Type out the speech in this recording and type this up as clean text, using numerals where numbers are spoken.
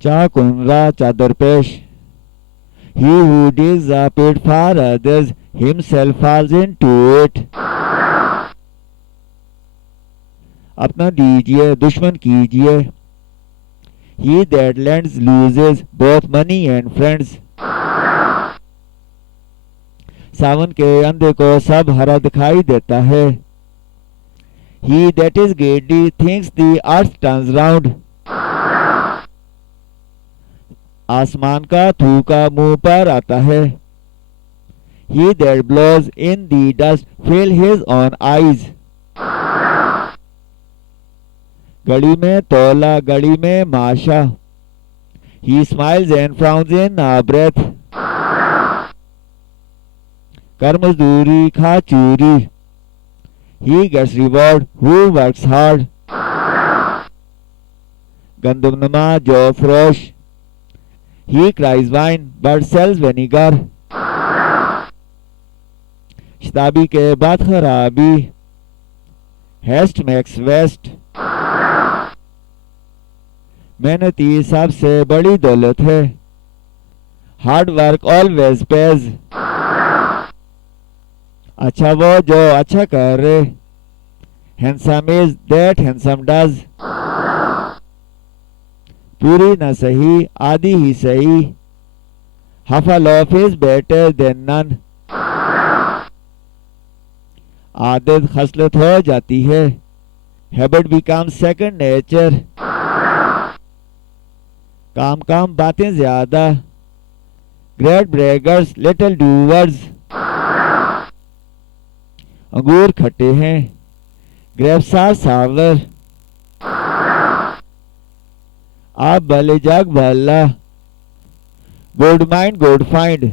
Chakunra Chadarpesh. He who digs a pit for others himself falls into it. अपना दीजिए दुश्मन कीजिए. He that lends loses both money and friends. सावन के अंधे को सब हरा दिखाई देता है. He that is greedy thinks the earth turns round. आसमान का थूका मुंह पर आता है. He that blows in the dust fill his own eyes. गली में तोला गली में माशा. He smiles and frowns in a breath. कर मजदूरी खा चूरी. He gets reward who works hard. गंदमनुमा जो फरोश. He cries wine but sells vinegar. शताबी के बाद खराबी. Haste makes waste. मेहनती सबसे बड़ी दौलत है. Hard work always pays. अच्छा वो जो अच्छा करे. Handsome is that handsome does. पूरी न सही आधी ही सही. Half a loaf is better than none. आदत खसलत हो जाती है. Habit becomes second nature. काम काम बातें ज्यादा. Great braggers little doers. अंगूर खट्टे हैं. Grapes are sour. आप भले जग भला. Good mind good find.